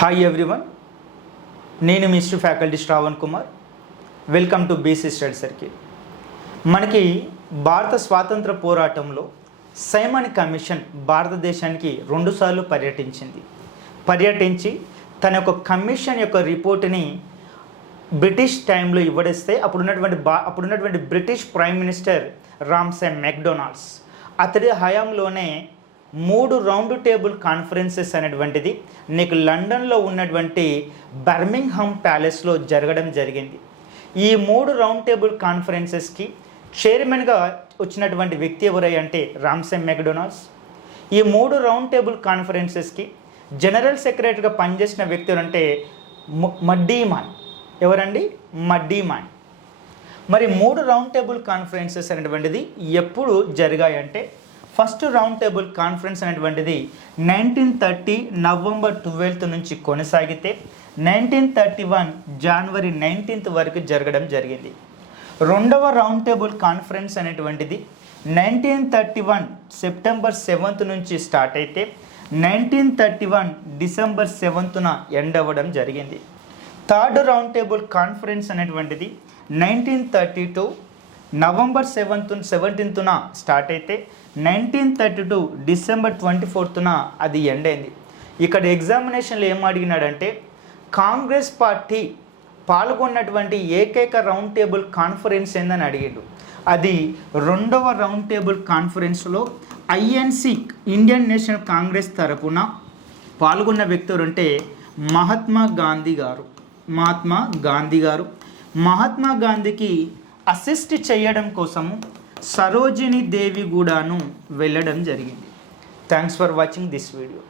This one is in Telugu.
హాయ్ ఎవ్రీవన్, నేను mister faculty Shravan Kumar. Welcome to BC study circle. మనకి భారత స్వాతంత్ర పోరాటంలో సైమన్ కమిషన్ భారతదేశానికి 2 సార్లు పర్యటించి తన యొక్క కమిషన్ యొక్క రిపోర్ట్ని బ్రిటిష్ టైంలో ఇవ్వడిస్తే అప్పుడున్నటువంటి British prime minister Ramsay MacDonalds అతడి హయాంలోనే 3 రౌండ్ టేబుల్ కాన్ఫరెన్సెస్ అనేటువంటిది నీకు లండన్లో ఉన్నటువంటి బర్మింగ్హామ్ ప్యాలెస్లో జరగడం జరిగింది. ఈ 3 రౌండ్ టేబుల్ కాన్ఫరెన్సెస్కి చైర్మన్గా వచ్చినటువంటి వ్యక్తి ఎవరంటే రామ్సే మెక్డొనాల్డ్స్. ఈ 3 రౌండ్ టేబుల్ కాన్ఫరెన్సెస్కి జనరల్ సెక్రటరీగా పనిచేసిన వ్యక్తి ఎవరంటే మడ్డీమాన్. ఎవరండి? మడ్డీమాన్. మరి 3 రౌండ్ టేబుల్ కాన్ఫరెన్సెస్ అనేటువంటిది ఎప్పుడు జరిగాయంటే, ఫస్ట్ రౌండ్ టేబుల్ కాన్ఫరెన్స్ అనేటువంటిది 1930 నవంబర్ 12 నుంచి కొనసాగితే 1931 జనవరి 19 వరకు జరగడం జరిగింది. రెండవ రౌండ్ టేబుల్ కాన్ఫరెన్స్ అనేటువంటిది 1931 సెప్టెంబర్ 7 నుంచి స్టార్ట్ అయితే 1931 డిసెంబర్ 7న ఎండ్ అవ్వడం జరిగింది. థర్డ్ రౌండ్ టేబుల్ కాన్ఫరెన్స్ అనేటువంటిది 1932 నవంబర్ 17న స్టార్ట్ అయితే 1932 డిసెంబర్ 24న అది ఎండ్ అయింది. ఇక్కడ ఎగ్జామినేషన్లో ఏం అడిగినాడంటే, కాంగ్రెస్ పార్టీ పాల్గొన్నటువంటి ఏకైక రౌండ్ టేబుల్ కాన్ఫరెన్స్ ఏందని అడిగాడు. అది రెండవ రౌండ్ టేబుల్ కాన్ఫరెన్స్లో ఐఎన్సి ఇండియన్ నేషనల్ కాంగ్రెస్ తరపున పాల్గొన్న వ్యక్తులు అంటే మహాత్మా గాంధీకి అసిస్ట్ చేయడం కోసము సరోజినీ దేవి కూడాను వెళ్ళడం జరిగింది. Thanks for watching this video.